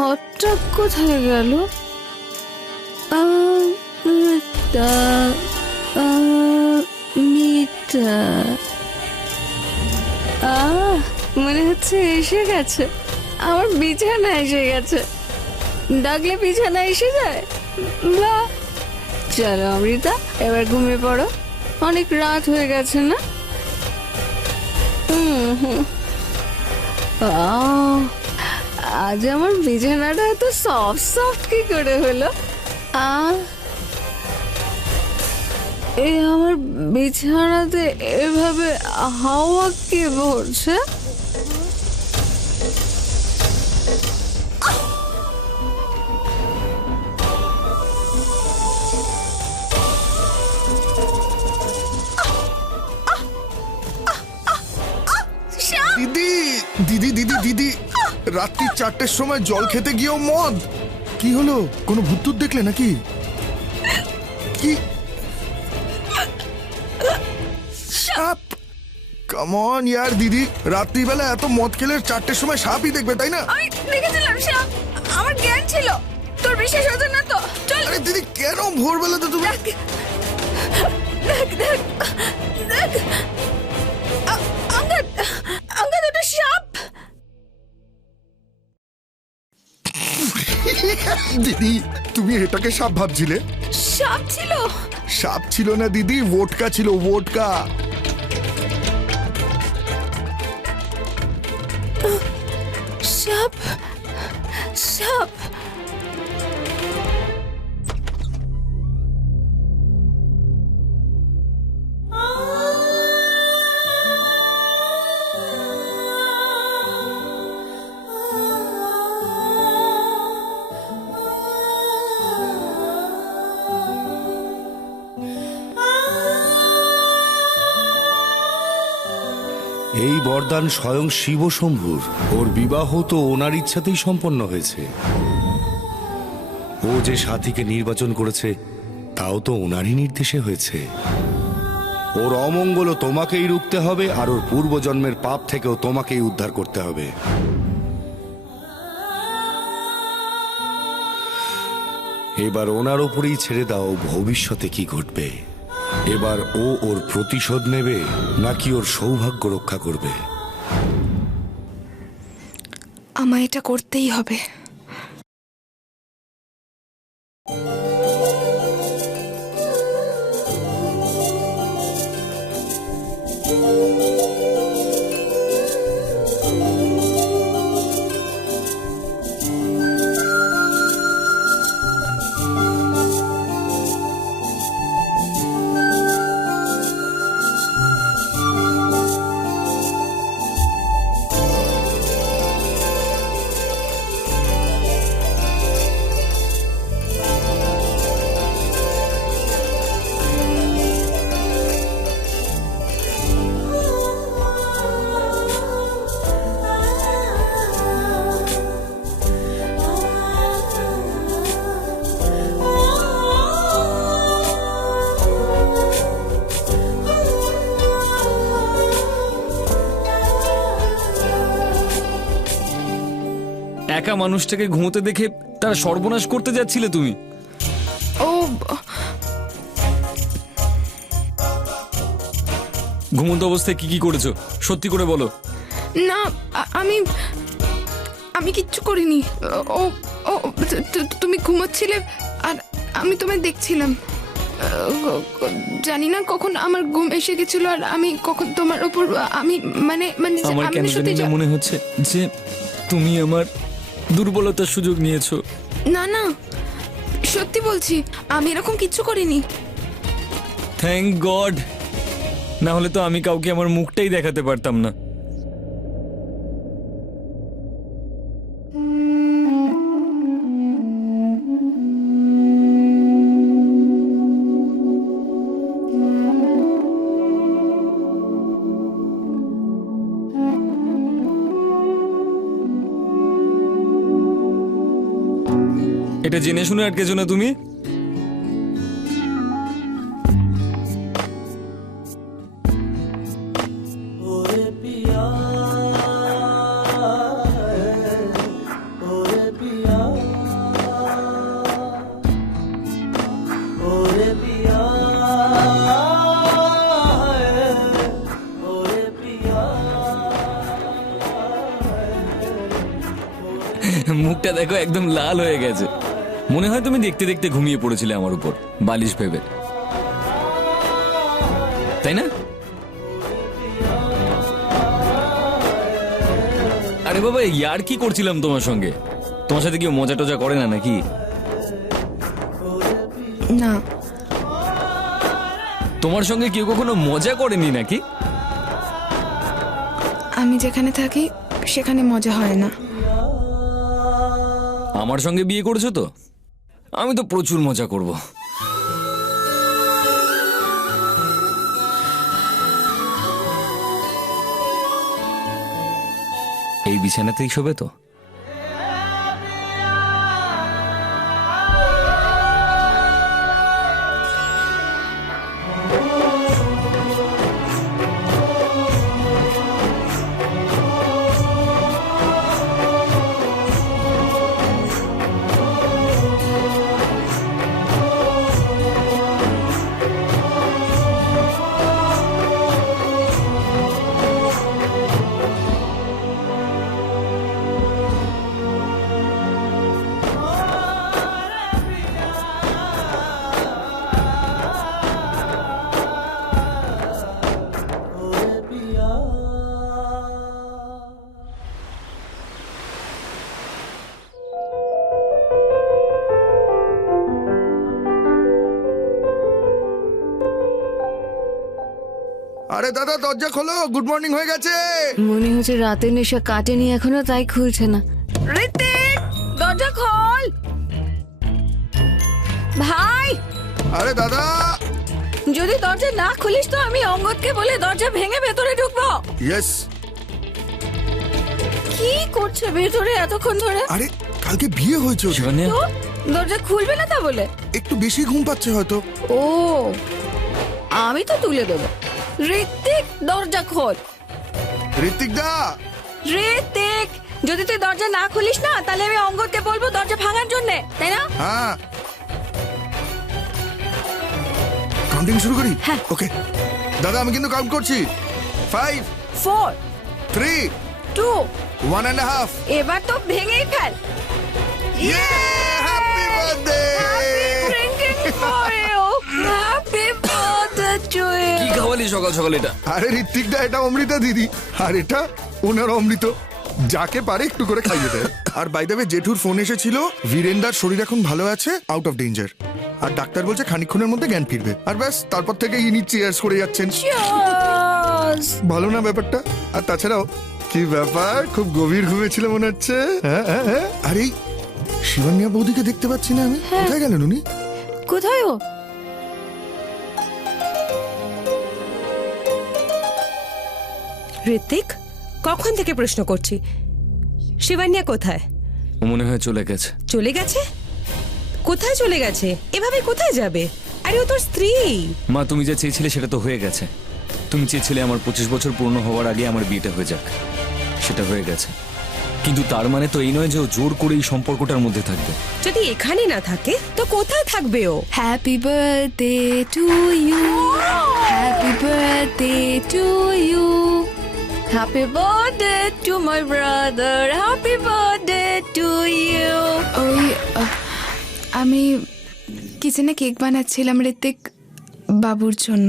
ঘরটা কোথায় গেল? মিতা মনে হচ্ছে এসে গেছে, আমার বিছানা এসে গেছে। ডাকলে বিছানা এসে যায়। বাহ, চলো অমৃতা এবার ঘুমিয়ে পড়ো, অনেক রাত হয়ে গেছে না? আজ আমার বিছানাটা এত সফট সফট কি করে হলো? এই আমার বিছানাতে এভাবে হাওয়া কে ভরছে? দিদি দিদি দিদি দিদি, রাত্রি 4টের সময় জল খেতে গিয়েও মদ? কি হলো, কোনো ভূত দেখলে নাকি? কি সাপ? কাম অন ইয়ার দিদি, রাত্রিবেলা এত মদ খেলে 4টের সময় সাপই দেখবে, তাই না? আমি দেখেছিলাম সাপ, আমার জ্ঞান ছিল। তোর বিশ্বাস হতো না তো? চল। আরে দিদি, কেন ভোরবেলাতে তুমি? দেখ দেখ দেখ, অঙ্গদ ওটা সাপ। দিদি, তুমি এটাকে সাপ ভাবছিলে? সাপ ছিল? সাপ ছিল না দিদি, ভোটকা ছিল, ভোটকা। সাপ সাপ। এই বরদান স্বয়ং শিব শম্ভুর। ওর বিবাহ তো ওনার ইচ্ছাতেই সম্পন্ন হয়েছে। ও যে সাথীকে নির্বাচন করেছে তাও তো ওনারই নির্দেশে হয়েছে। ওর অমঙ্গলও তোমাকেই রুখতে হবে, আর ওর পূর্বজন্মের পাপ থেকেও তোমাকেই উদ্ধার করতে হবে। এবার ওনার ওপরেই ছেড়ে দাও ভবিষ্যতে কি ঘটবে। এবার ও ওর প্রতিশোধ নেবে নাকি ওর সৌভাগ্য রক্ষা করবে? আমায় এটা করতেই হবে। একা মানুষটাকে ঘুমোতে দেখে তার সর্বনাশ করতে যাচ্ছিলে তুমি। ও ঘুমন্ত অবস্থায় কি কি করেছো সত্যি করে বলো। না, আমি আমি কিচ্ছু করিনি। ও ও তুমি ঘুমোচ্ছিলে আর আমি তোমায় দেখছিলাম। জানি না কখন আমার ঘুম এসে গেছিল আর আমি কখন তোমার উপর আমি মানে মানে আমার কেন জানি না মনে হচ্ছে যে তুমি আমার দুর্বলতার সুযোগ নিয়েছো। না না, সত্যি বলছি, আমি এরকম কিচ্ছু করিনি। থ্যাংক গড, না হলে তো আমি কাউকে আমার মুখটাই দেখাতে পারতাম না। এটা জেনে শুনে আটকেছো না তুমি? पिया মুখটা দেখো একদম লাল হয়ে গেছে। মনে হয় তুমি দেখতে দেখতে ঘুমিয়ে পড়েছিলে আমার উপর বালিশ ভেবে, তাই না? আরে বাবা, ইয়ার কি করছিলাম তোমার সঙ্গে। তোমার সাথে কেউ মজা টজা করে না নাকি? না, তোমার সঙ্গে কেউ কখনো মজা করেনি নাকি? আমি যেখানে থাকি সেখানে মজা হয় না। আমার সঙ্গে বিয়ে করেছো তো, আমি তো প্রচুর মজা করব। এই বিছানাতেই শোবে তো? আরে দাদা দরজা খোলো, গুড মর্নিং হয়ে গেছে। মনে হচ্ছে রাতের নেশা কাটেনি এখনো, তাই খুলছে না। ঋতিক, দরজা খোল ভাই। আরে দাদা। যদি দরজা না খুলিস তো আমি অঙ্গদকে বলে দরজা ভেঙে ভেতরে ঢুকবো। ইয়েস। কি করছে ভেতরে এতক্ষণ ধরে? আরে কালকে বিয়ে হয়েছে ওদের। শিবান্যা, তো দরজা খুলবে না তা বলে? একটু বেশি ঘুম পাচ্ছে হয়তো। ও, আমি তো তুলে দেবো। ঋতিক, দরজা খোল। ঋতিক দা। ঋতিক, যদি তুই দরজা না খুলিস না তাহলে আমি অঙ্গদকে বলবো দরজা ভাঙার জন্য, তাই না? হ্যাঁ, কাউন্টিং শুরু করি। হ্যাঁ। ওকে দাদা, আমি কিন্তু কাউন্ট করছি। 5 4 3 2 1.5। এবার তো ভেঙেই ফেল। ইয়ে, হ্যাপি বার্থডে। কি খাওয়ালি সকাল সকাল এটা? আরে ঋত্বিক দা, এটা অমৃতা দিদি, আর এটা ওনার অমৃত, যাকে পারে একটু করে খাইয়ে দেয়। আর বাই দ্য ওয়ে, জেঠুর ফোন এসেছিল, বীরেন্দার শরীর এখন ভালো আছে, আউট অফ ডেঞ্জার, আর ডাক্তার বলছে খানিকক্ষণের মধ্যে জ্ঞান ফিরবে। আর ব্যাস, তারপর থেকে ইনি চিয়ার্স করে যাচ্ছেন। ভালো না ব্যাপারটা? আর তাছাড়াও কি ব্যাপার, খুব গভীর ঘুমিয়েছিল মনে হচ্ছে। হ্যাঁ হ্যাঁ হ্যাঁ। আর এই শিবান্যা বৌদিকে দেখতে পাচ্ছি না আমি, কোথায় গেলেন উনি? কোথায় ও? ঋত্বিক, কখন থেকে প্রশ্ন করছি শিবান্যা কোথায়? ও মনে হয় চলে গেছে। চলে গেছে? কোথায় চলে গেছে? এভাবে কোথায় যাবে? আরে ও তোর স্ত্রী। মা, তুমি যা চেয়েছিলে সেটা তো হয়ে গেছে। তুমি চেয়েছিলে আমার 25 বছর পূর্ণ হওয়ার আগে আমার বিয়েটা হয়ে যাক, সেটা হয়ে গেছে। কিন্তু তার মানে তো এই নয় যে ও জোর করে এই সম্পর্কটার মধ্যে থাকবে। যদি এখানে না থাকে তো কোথায় থাকবে ও? Happy birthday to you, happy birthday to you, happy birthday to my brother, happy birthday to you. ওই আমি কিচেনে কেক বানাচ্ছিলাম ঋত্বিক বাবুর জন্য।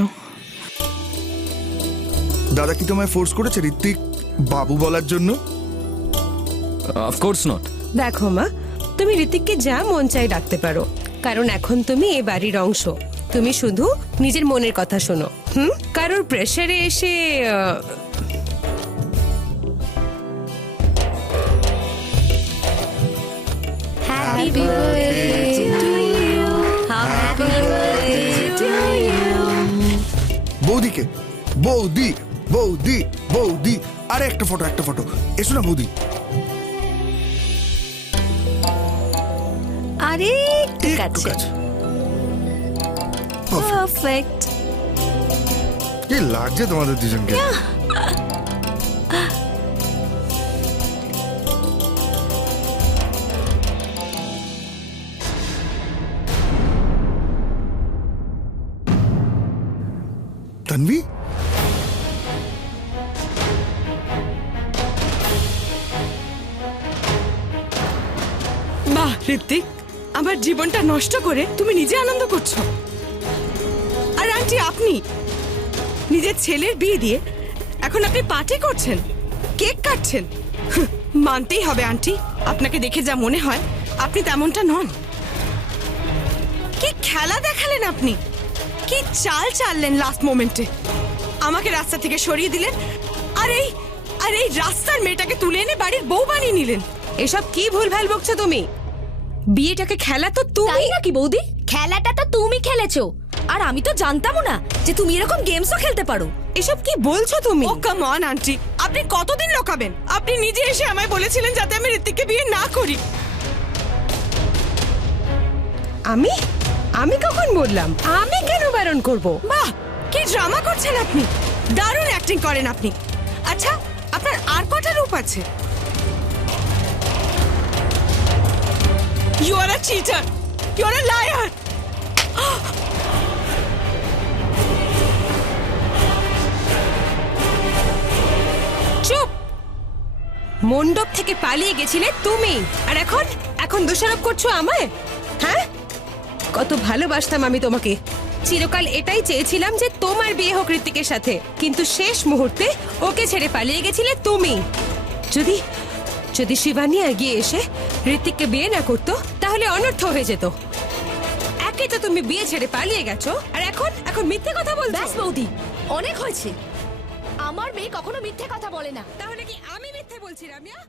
দাদা কি তোমায় ফোর্স করেছে ঋত্বিক বাবু বলার জন্য? Of course not. দেখো মা, তুমি ঋত্বিককে যা মন চাই ডাকতে পারো, কারণ এখন তুমি এ বাড়ির অংশ। তুমি শুধু নিজের মনের কথা শোনো। কারোর প্রেসারে এসে happy birthday to you, happy birthday to you. বৌদিকে, বৌদি বৌদি বৌদি, আরে একটা ফটো, একটা ফটো, এসো না বৌদি। আরে ঠিক একটু আছে, কাছে। পারফেক্ট। কি লাগছে তোমাদের দুজনকে? তানভি, ঋত্বিক, আমার জীবনটা নষ্ট করে তুমি নিজে আনন্দ করছো। আর আন্টি, আপনি নিজের ছেলের বিয়ে দিয়ে এখন আপনি পার্টি করছেন, কেক কাটছেন। হুঁ, মানতেই হবে আন্টি, আপনাকে দেখে যা মনে হয় আপনি তেমনটা নন। কি খেলা দেখালেন আপনি, কি চাল চাললেন লাস্ট মোমেন্টে। আমাকে রাস্তা থেকে সরিয়ে দিলেন, আর এই রাস্তার মেয়েটাকে তুলে এনে বাড়ির বউ বানিয়ে নিলেন। এসব কি ভুলভাল বকছো তুমি? বিয়েটাকে খেলা তো তুমি। তাই নাকি বৌদি? খেলাটা তো তুমি খেলেছো, আর আমি তো জানতামও না যে তুমি এরকম গেমসও খেলতে পারো। এসব কি বলছো তুমি? ও কাম অন আন্টি, আপনি কতদিন লোকাবেন? আপনি নিজে এসে আমায় বলেছিলেন যাতে আমি ঋত্বিককে বিয়ে না করি। আমি কখন বললাম? আমি কেন বারণ করব? বাহ, কি ড্রামা করছেন আপনি, দারুণ অ্যাক্টিং করেন আপনি। আচ্ছা, আপনার আর কটা রূপ আছে? You are a cheater, you are a liar. চুপ! মণ্ডপ থেকে পালিয়ে গেছিলে তুমি, আর এখন দোষারোপ করছো আমায়? হ্যাঁ, কত ভালোবাসতাম আমি তোমাকে। চিরকাল এটাই চেয়েছিলাম যে তোমার বিয়ে হোক ঋত্বিকের সাথে, কিন্তু শেষ মুহূর্তে ওকে ছেড়ে পালিয়ে গেছিলে তুমি। যদি শিবানী এগিয়ে এসে ঋত্বিককে বিয়ে না করতো তাহলে অনর্থ হয়ে যেত। একে তো তুমি বিয়ে ছেড়ে পালিয়ে গেছো, আর এখন মিথ্যে কথা বলছো। ব্যাস বৌদি, অনেক হয়েছে। আমার মেয়ে কখনো মিথ্যে কথা বলে না। তাহলে কি আমি মিথ্যে বলছি রামিয়া?